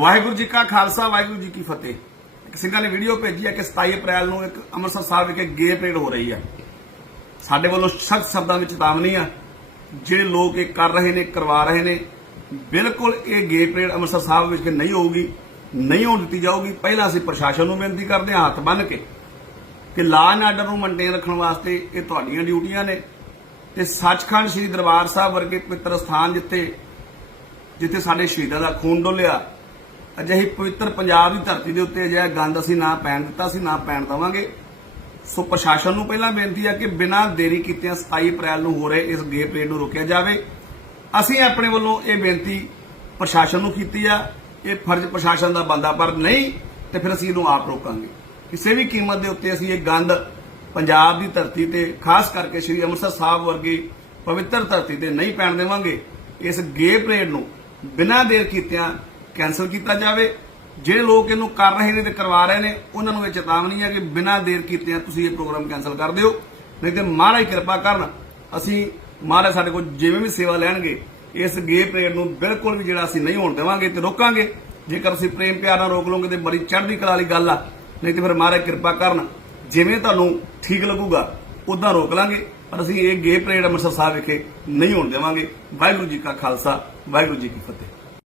ਵਾਹਿਗੁਰੂ ਜੀ ਕਾ ਖਾਲਸਾ ਵਾਹਿਗੁਰੂ ਜੀ ਕੀ ਫਤਿਹ ਇੱਕ ਸਿੰਘਾਂ ਨੇ ਵੀਡੀਓ ਭੇਜੀ ਹੈ ਕਿ 27 ਅਪ੍ਰੈਲ ਨੂੰ ਇੱਕ ਅੰਮ੍ਰਿਤਸਰ ਸਾਹਿਬ ਵਿਖੇ ਗੇ ਪਰੇਡ ਹੋ ਰਹੀ ਹੈ ਸਾਡੇ ਵੱਲੋਂ ਸਖਤ ਸ਼ਬਦਾਂ ਵਿੱਚ ਚੇਤਾਵਨੀ ਆ ਜਿਹੜੇ ਲੋਕ ਇਹ ਕਰ ਰਹੇ ਨੇ ਕਰਵਾ ਰਹੇ ਨੇ ਬਿਲਕੁਲ ਇਹ ਗੇ ਪਰੇਡ ਅੰਮ੍ਰਿਤਸਰ ਸਾਹਿਬ ਵਿੱਚ ਨਹੀਂ ਹੋਊਗੀ ਨਹੀਂ ਹੋਣ ਦਿੱਤੀ ਜਾਊਗੀ ਪਹਿਲਾਂ ਅਸੀਂ ਪ੍ਰਸ਼ਾਸਨ ਨੂੰ ਬੇਨਤੀ ਕਰਦੇ ਹਾਂ ਹੱਥ ਬੰਨ ਕੇ ਕਿ ਲਾਅਨ ਆਰਡਰ ਨੂੰ ਮੇਨਟੇਨ ਰੱਖਣ ਵਾਸਤੇ ਇਹ ਤੁਹਾਡੀਆਂ ਡਿਊਟੀਆਂ ਨੇ ਤੇ ਸੱਚਖੰਡ ਸ੍ਰੀ ਦਰਬਾਰ ਸਾਹਿਬ ਵਰਗੇ ਪਵਿੱਤਰ ਸਥਾਨ ਜਿੱਥੇ ਜਿੱਥੇ ਸਾਡੇ ਸ਼ਹੀਦਾਂ ਦਾ ਖੂਨ ਡੋਲਿਆ ਅਜਿਹੀ ਪਵਿੱਤਰ ਪੰਜਾਬ ਦੀ ਧਰਤੀ ਦੇ ਉੱਤੇ ਅਜਿਹਾ ਗੰਦ ਅਸੀਂ ਨਾ ਪੈਣ ਦਿੱਤਾ ਸੀ ਨਾ ਪੈਣ ਦਵਾਂਗੇ ਸੋ ਪ੍ਰਸ਼ਾਸਨ ਨੂੰ ਪਹਿਲਾਂ ਬੇਨਤੀ ਆ ਕਿ ਬਿਨਾਂ ਦੇਰੀ ਕੀਤੇ 27 April ਨੂੰ ਹੋ ਰਹੇ ਇਸ ਗੇ ਪਰੇਡ ਨੂੰ ਰੋਕਿਆ ਜਾਵੇ ਅਸੀਂ ਆਪਣੇ ਵੱਲੋਂ ਇਹ ਬੇਨਤੀ ਪ੍ਰਸ਼ਾਸਨ ਨੂੰ ਕੀਤੀ ਆ ਇਹ ਫਰਜ਼ ਪ੍ਰਸ਼ਾਸਨ ਦਾ ਬੰਦਾ ਪਰ ਨਹੀਂ ਤੇ ਫਿਰ ਅਸੀਂ ਇਹਨੂੰ ਆਪ ਰੋਕਾਂਗੇ ਕਿਸੇ ਵੀ ਕੀਮਤ ਦੇ ਉੱਤੇ ਅਸੀਂ ਇਹ ਗੰਦ ਪੰਜਾਬ ਦੀ ਧਰਤੀ ਤੇ ਖਾਸ ਕਰਕੇ ਸ੍ਰੀ ਅੰਮ੍ਰਿਤਸਰ ਸਾਹਿਬ ਵਰਗੀ ਪਵਿੱਤਰ ਧਰਤੀ ਤੇ ਨਹੀਂ ਪੈਣ ਦੇਵਾਂਗੇ ਇਸ ਗੇ ਪਰੇਡ ਨੂੰ ਬਿਨਾਂ ਦੇਰ ਕੀਤਿਆਂ ਕੈਨਸਲ ਕੀਤਾ ਜਾਵੇ ਜਿਹੜੇ ਲੋਕ ਇਹਨੂੰ ਕਰ ਰਹੇ ਨੇ ਤੇ ਕਰਵਾ ਰਹੇ ਨੇ ਉਹਨਾਂ ਨੂੰ ਇਹ ਚੇਤਾਵਨੀ ਹੈ ਕਿ ਬਿਨਾਂ ਦੇਰ ਕੀਤੇ ਤੁਸੀਂ ਇਹ ਪ੍ਰੋਗਰਾਮ ਕੈਨਸਲ ਕਰ ਦਿਓ ਨਹੀਂ ਤੇ ਮਹਾਰਾਜ ਕਿਰਪਾ ਕਰਨ ਅਸੀਂ ਮਹਾਰਾਜ ਸਾਡੇ ਕੋਲ ਜਿਵੇਂ ਵੀ ਸੇਵਾ ਲੈਣਗੇ ਇਸ ਗੇ ਪ੍ਰੇਮ ਨੂੰ ਬਿਲਕੁਲ ਵੀ ਜਿਹੜਾ ਅਸੀਂ ਨਹੀਂ ਹੋਣ ਦੇਵਾਂਗੇ ਤੇ ਰੋਕਾਂਗੇ ਜੇਕਰ ਅਸੀਂ ਪ੍ਰੇਮ ਪਿਆਰ ਨਾਲ ਰੋਕ ਲਓਗੇ ਤੇ ਬੜੀ ਚੜ੍ਹਦੀ ਕਲਾ ਵਾਲੀ ਗੱਲ ਆ ਨਹੀਂ ਤੇ ਫਿਰ ਮਹਾਰਾਜ ਕਿਰਪਾ ਕਰਨ ਜਿਵੇਂ ਤੁਹਾਨੂੰ ਠੀਕ ਲੱਗੂਗਾ ਉਦਾਂ ਰੋਕ ਲਾਂਗੇ ਪਰ ਅਸੀਂ ਇਹ ਗੇ ਪ੍ਰੇਮ ਅੰਮ੍ਰਿਤਸਰ ਸਾਹਿਬ ਵਿਖੇ ਨਹੀਂ ਹੋਣ ਦੇਵਾਂਗੇ ਵਾਹਿਗੁਰੂ ਜੀ ਕਾ ਖਾਲਸਾ ਵਾਹਿਗੁਰੂ ਜੀ ਕੀ ਫਤਿਹ